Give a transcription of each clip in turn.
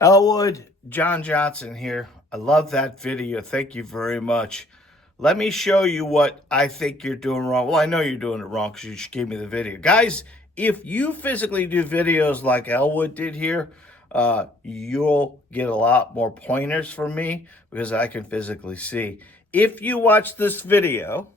Elwood, John Johnson here. I love that video. Thank you very much. Let me show you what I think you're doing wrong. Well, I know you're doing it wrong because you just gave me the video. Guys, if you physically do videos like Elwood did here, you'll get a lot more pointers from me because I can physically see. If you watch this video,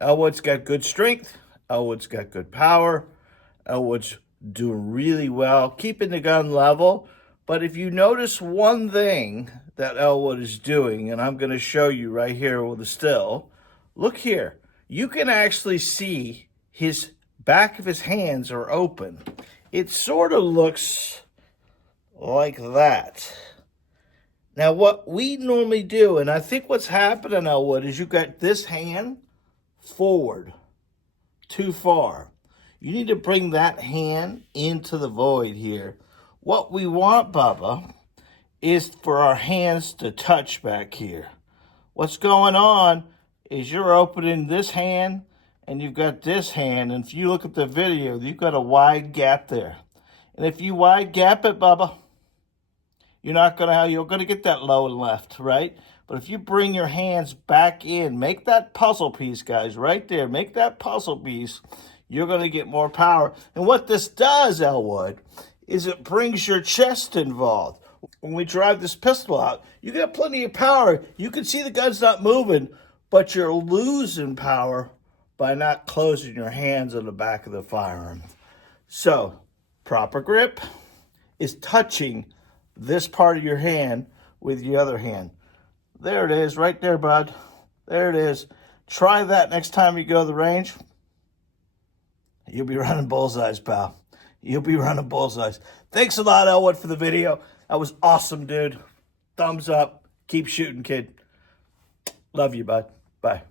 Elwood's got good strength. Elwood's got good power. Elwood's doing really well, keeping the gun level. But if you notice one thing that Elwood is doing, and I'm going to show you right here with the still, look here. You can actually see his back of his hands are open. It sort of looks like that. Now, what we normally do, and I think what's happening, Elwood, is you got this hand forward too far. You need to bring that hand into the void here. What we want, Bubba, is for our hands to touch back here. What's going on is you're opening this hand and you've got this hand, and if you look at the video, you've got a wide gap there. And if you wide gap it, Bubba, you're gonna get that low and left, right? But if you bring your hands back in, make that puzzle piece, guys, right there. Make that puzzle piece. You're going to get more power. And what this does, Elwood, is it brings your chest involved. When we drive this pistol out, you got plenty of power. You can see the gun's not moving, but you're losing power by not closing your hands on the back of the firearm. So, proper grip is touching this part of your hand with the other hand. There it is, right there, bud. There it is. Try that next time you go to the range. You'll be running bullseyes, pal. You'll be running bullseyes. Thanks a lot, Elwood, for the video. That was awesome, dude. Thumbs up. Keep shooting, kid. Love you, bud. Bye.